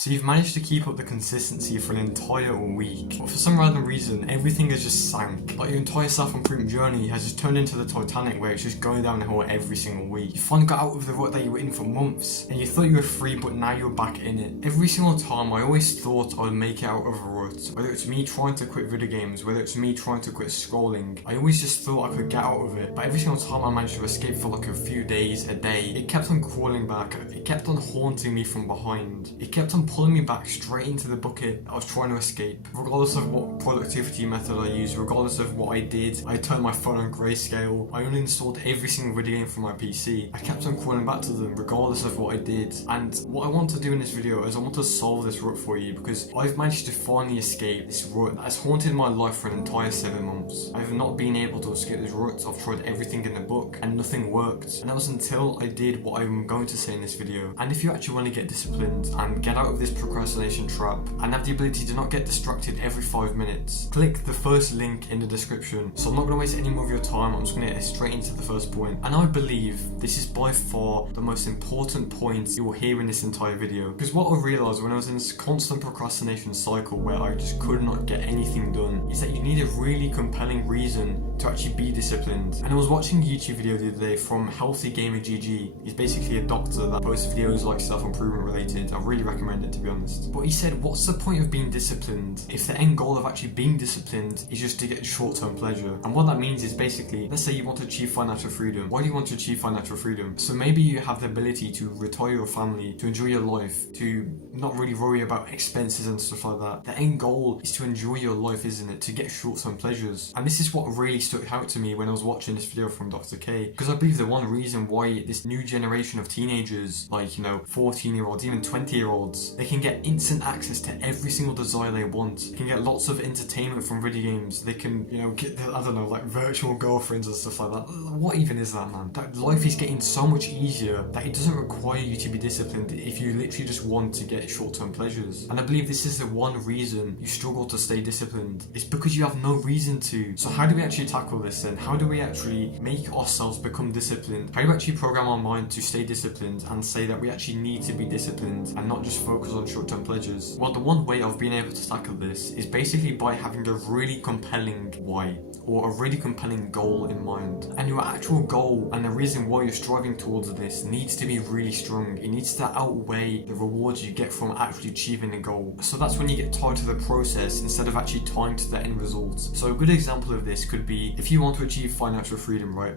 So you've managed to keep up the consistency for an entire week, but for some random reason, everything has just sank. Like your entire self-improvement journey has just turned into the Titanic where it's just going downhill every single week. You finally got out of the rut that you were in for months, and you thought you were free, but now you're back in it. Every single time, I always thought I would make it out of a rut. Whether it's me trying to quit video games, whether it's me trying to quit scrolling, I always just thought I could get out of it. But every single time I managed to escape for like a few days, a day, it kept on crawling back. It kept on haunting me from behind. It kept on pulling me back straight into the bucket I was trying to escape. Regardless of what productivity method I used, regardless of what I did, I turned my phone on grayscale, I uninstalled every single video game from my PC. I kept on crawling back to them regardless of what I did. And what I want to do in this video is I want to solve this rut for you, because I've managed to finally escape this rut that has haunted my life for an entire 7 months. I have not been able to escape this rut. I've tried everything in the book and nothing worked. And that was until I did what I'm going to say in this video. And if you actually want to get disciplined and get out of this procrastination trap and have the ability to not get distracted every 5 minutes, click the first link in the description. So I'm not going to waste any more of your time, I'm just going to get straight into the first point. And I believe this is by far the most important point you will hear in this entire video, because what I realised when I was in this constant procrastination cycle where I just could not get anything done is that you need a really compelling reason to actually be disciplined. And I was watching a YouTube video the other day from Healthy Gamer GG. He's basically a doctor that posts videos like self-improvement related. I really recommend it, to be honest. But he said, what's the point of being disciplined if the end goal of actually being disciplined is just to get short-term pleasure? And what that means is basically, let's say you want to achieve financial freedom. Why do you want to achieve financial freedom? So maybe you have the ability to retire your family, to enjoy your life, to not really worry about expenses and stuff like that. The end goal is to enjoy your life, isn't it? To get short-term pleasures. And this is what really stuck out to me when I was watching this video from Dr. K, because I believe the one reason why this new generation of teenagers, like 14-year-olds, even 20-year-olds, they can get instant access to every single desire they want. They can get lots of entertainment from video games. They can, get, I don't know, like virtual girlfriends and stuff like that. What even is that, man? That life is getting so much easier that it doesn't require you to be disciplined if you literally just want to get short-term pleasures. And I believe this is the one reason you struggle to stay disciplined. It's because you have no reason to. So how do we actually tackle this then? How do we actually make ourselves become disciplined? How do we actually program our mind to stay disciplined and say that we actually need to be disciplined and not just focus on short-term pleasures? Well, the one way of being able to tackle this is basically by having a really compelling why, or a really compelling goal in mind. And your actual goal and the reason why you're striving towards this needs to be really strong. It needs to outweigh the rewards you get from actually achieving the goal. So that's when you get tied to the process instead of actually tied to the end result. So a good example of this could be if you want to achieve financial freedom, right?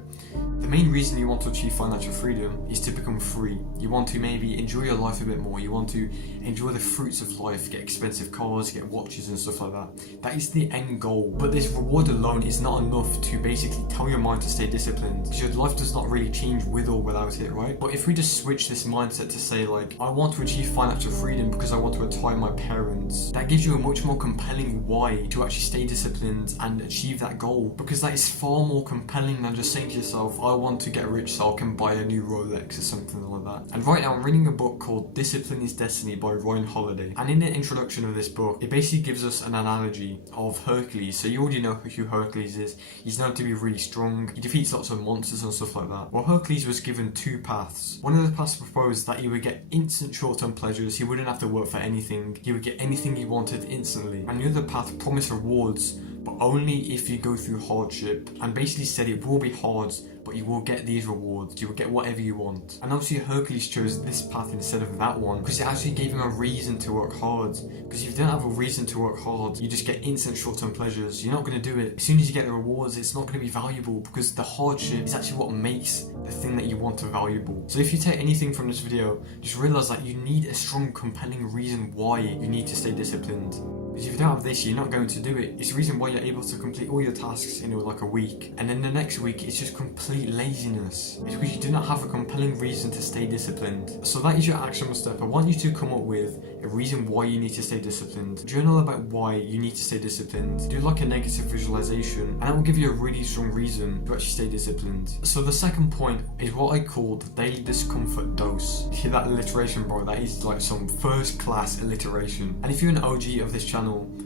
The main reason you want to achieve financial freedom is to become free. You want to maybe enjoy your life a bit more. You want to enjoy the fruits of life, get expensive cars, get watches and stuff like that. That is the end goal. But this reward alone is not enough to basically tell your mind to stay disciplined, because your life does not really change with or without it, right? But if we just switch this mindset to say like, I want to achieve financial freedom because I want to retire my parents, that gives you a much more compelling why to actually stay disciplined and achieve that goal, because that is far more compelling than just saying to yourself, I want to get rich so I can buy a new Rolex or something like that. And right now I'm reading a book called Discipline is Destiny by Ryan Holiday, and in the introduction of this book it basically gives us an analogy of Hercules. So you already know who Hercules is. He's known to be really strong, he defeats lots of monsters and stuff like that. Well, Hercules was given two paths. One of the paths proposed that he would get instant short-term pleasures, he wouldn't have to work for anything, he would get anything he wanted instantly. And the other path promised rewards, but only if you go through hardship, and basically said it will be hard, but you will get these rewards, you will get whatever you want. And obviously Hercules chose this path instead of that one because it actually gave him a reason to work hard. Because if you don't have a reason to work hard, you just get instant short-term pleasures. You're not going to do it. As soon as you get the rewards, it's not going to be valuable, because the hardship is actually what makes the thing that you want valuable. So if you take anything from this video, just realize that you need a strong, compelling reason why you need to stay disciplined. Because if you don't have this, you're not going to do it. It's the reason why you're able to complete all your tasks in like a week, and then the next week it's just complete laziness. It's because you do not have a compelling reason to stay disciplined. So that is your actionable step. I want you to come up with a reason why you need to stay disciplined. Journal about why you need to stay disciplined. Do like a negative visualization, and that will give you a really strong reason to actually stay disciplined. So the second point is what I call the daily discomfort dose. You hear that alliteration, bro? That is like some first class alliteration. And if you're an OG of this channel,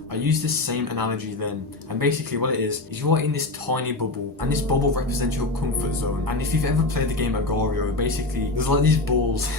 I use this same analogy then, and basically what it is you are in this tiny bubble, and this bubble represents your comfort zone. And if you've ever played the game Agario, basically there's like these balls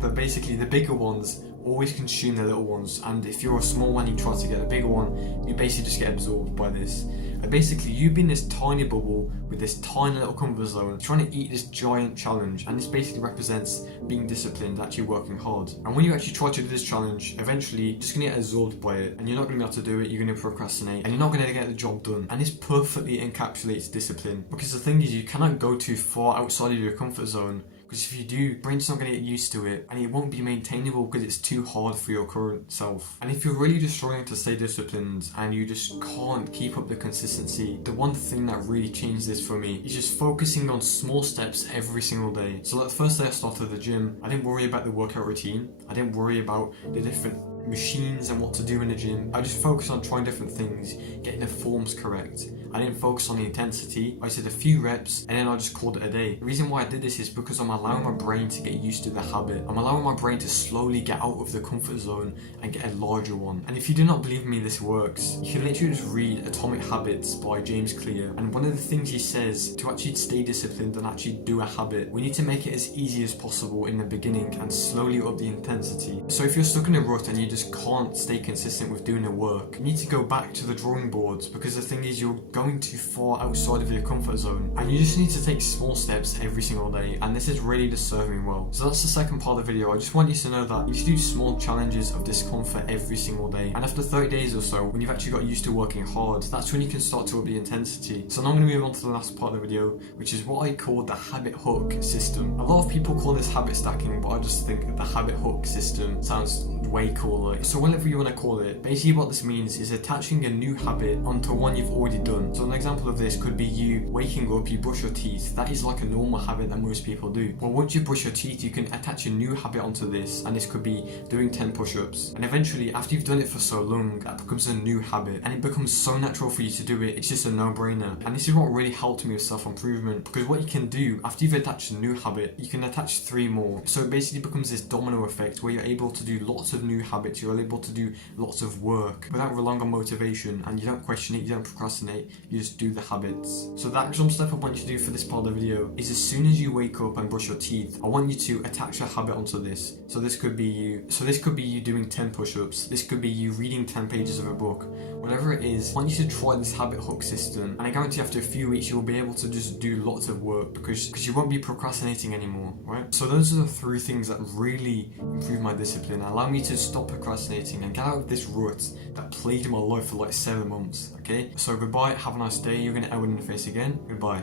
that basically the bigger ones always consume the little ones, and if you're a small one, you try to get the bigger one, you basically just get absorbed by this. And basically, you've been this tiny bubble with this tiny little comfort zone, trying to eat this giant challenge, and this basically represents being disciplined, actually working hard. And when you actually try to do this challenge, eventually you're just gonna get absorbed by it, and you're not gonna be able to do it, you're gonna procrastinate, and you're not gonna get the job done. And this perfectly encapsulates discipline, because the thing is, you cannot go too far outside of your comfort zone, because if you do, your brain's not going to get used to it, and it won't be maintainable because it's too hard for your current self. And if you're really just trying to stay disciplined and you just can't keep up the consistency, the one thing that really changed this for me is just focusing on small steps every single day. So like the first day I started the gym, I didn't worry about the workout routine, I didn't worry about the different machines and what to do in the gym. I just focused on trying different things, getting the forms correct. I didn't focus on the intensity. I did a few reps and then I just called it a day. The reason why I did this is because I'm allowing my brain to get used to the habit. I'm allowing my brain to slowly get out of the comfort zone and get a larger one. And if you do not believe me this works, you can literally just read Atomic Habits by James Clear. And one of the things he says to actually stay disciplined and actually do a habit, we need to make it as easy as possible in the beginning and slowly up the intensity. So if you're stuck in a rut and you just can't stay consistent with doing the work, you need to go back to the drawing boards, because the thing is, you're going too far outside of your comfort zone, and you just need to take small steps every single day, and this is really just serving well. So that's the second part of the video. I just want you to know that you should do small challenges of discomfort every single day, and after 30 days or so, when you've actually got used to working hard, that's when you can start to up the intensity. So now I'm going to move on to the last part of the video, which is what I call the habit hook system. A lot of people call this habit stacking, but I just think that the habit hook system sounds way cooler. So whatever you want to call it, basically what this means is attaching a new habit onto one you've already done. So an example of this could be you waking up, you brush your teeth. That is like a normal habit that most people do. Well, once you brush your teeth, you can attach a new habit onto this, and this could be doing 10 push-ups. And eventually, after you've done it for so long, that becomes a new habit, and it becomes so natural for you to do it, it's just a no-brainer. And this is what really helped me with self-improvement, because what you can do, after you've attached a new habit, you can attach 3 more. So it basically becomes this domino effect where you're able to do lots of new habits, you're able to do lots of work without relying on motivation, and you don't question it, you don't procrastinate, you just do the habits. So the actual step I want you to do for this part of the video is, as soon as you wake up and brush your teeth, I want you to attach a habit onto this. So this could be you doing 10 push-ups, this could be you reading 10 pages of a book, whatever it is. I want you to try this habit hook system, and I guarantee after a few weeks you will be able to just do lots of work because you won't be procrastinating anymore, right? So those are the 3 things that really improve my discipline, allow me to stop procrastinating and get out of this rut that plagued my life for like 7 months, okay? So goodbye, have a nice day, you're gonna elbow in the face again, goodbye.